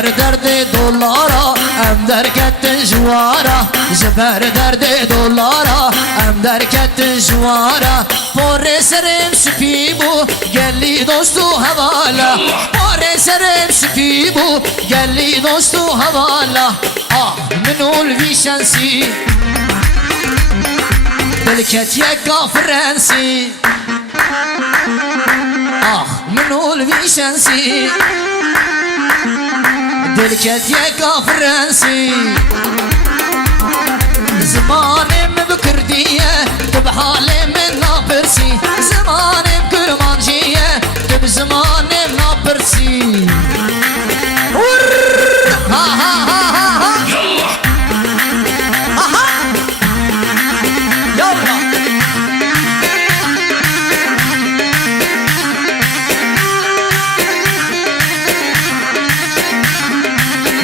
زبر درد دولارا ام درکت جوارا زبر درد دولارا ام درکت جوارا پر سرم سپی بو گلی دوستو حوالا پر سرم سپی بو گلی دوستو حوالا آه منول ویشنسی دلکت یکا فرنسی آه منول ویشنسی دلکت یکا فرنسی زمانم بکردیه تو به حال من ناپرسی زمانم کرمانجیه تو به زمانم ناپرسی ها ها ها ها ها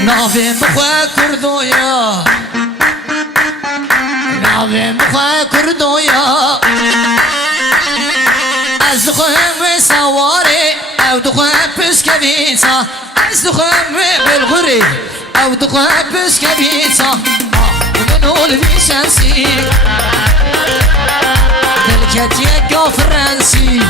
ناویم بخواه کردویا ناویم بخواه کردویا از دخواه سواره او دخواه پسکویتا از دخواه بلغوری او دخواه پسکویتا منول بیشنسی دلکت یکا فرنسی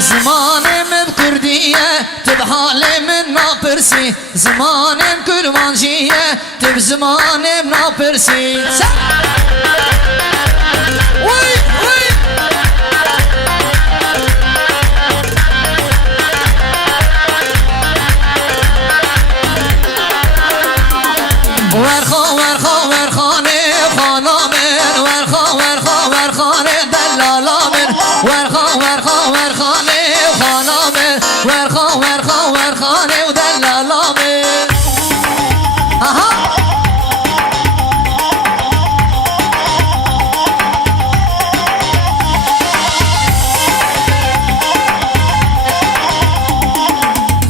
زمانم بکردیه تو به حال من ناپرسی زمانم کرمانجیه تو به زمانم ناپرسی وی وی ورخا ورخا ورخانه خانامن ورخا ورخا ورخانه دلالامن ورخا ورخا ورخانه خانامن ورخا ورخا ورخانه و دلالامن آها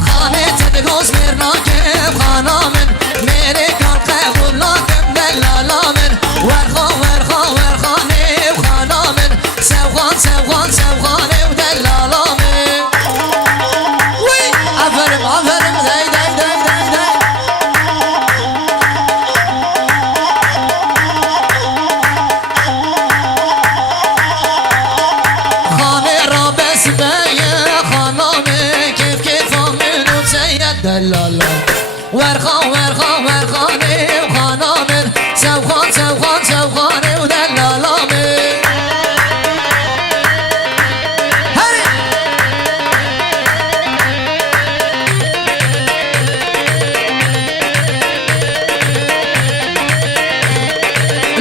خانه تدگوز مرناکم خانامن میره کار قبولاکم دلالامن ورخا ورخا ورخانه و خانامن سوخان سوخان سوخانه و دلالامن وی افرم افرم دی دی دی دی دی خانه را بسبیه خانامه کیف کیفامن و سید دلالا ورخا ورخا ورخانه و خانامن سوخان سوخان سوخانه و دلالامن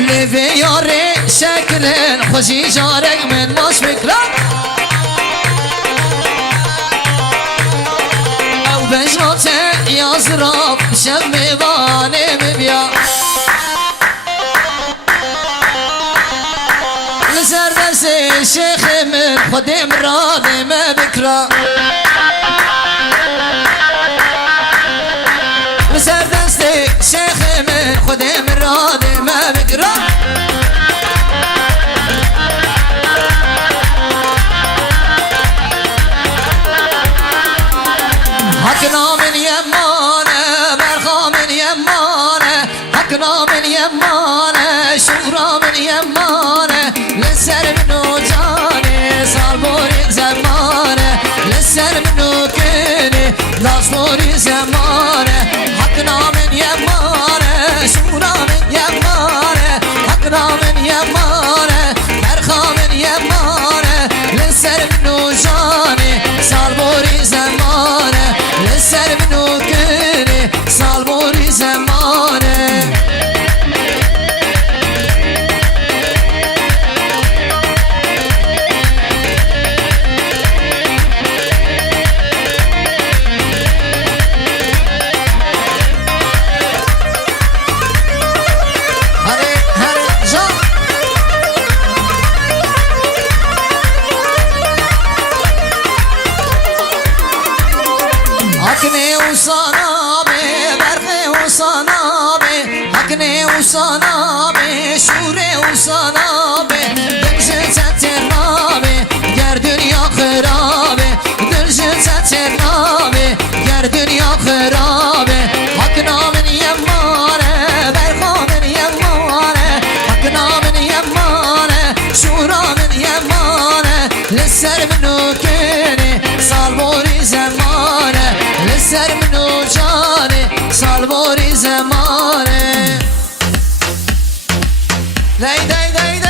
لیوی یاره شکلن خوشی جارک من ماش بکرم او بجناته یازراب شب میوانه میبیا لسر دست شیخ من خودم راده مبکرم لسر دست شیخ من خودم راده مبکرم حقنا من يمانه برخا من يمانه حقنا من يمانه شورا من يمانه لسر منو جاني صالبوري زمانه لسر منو كني لاصبوري زمانه حقنا من يمانه شورا من يمانه حقنا من يمانه برخا من يمانه لسر منو جاني صالبوري زمانه لسر منو كني صالبوري زمانه حقني وصنابي برخي وصنابي حقني وصنابي شوري وصنابي دلجل سترنابي گر دنیا خرابي دلجل سترنابي گر دنیا لسر منو كيني صالبوري زمانه لسر منو جاني صالبوري زمانه داي داي داي داي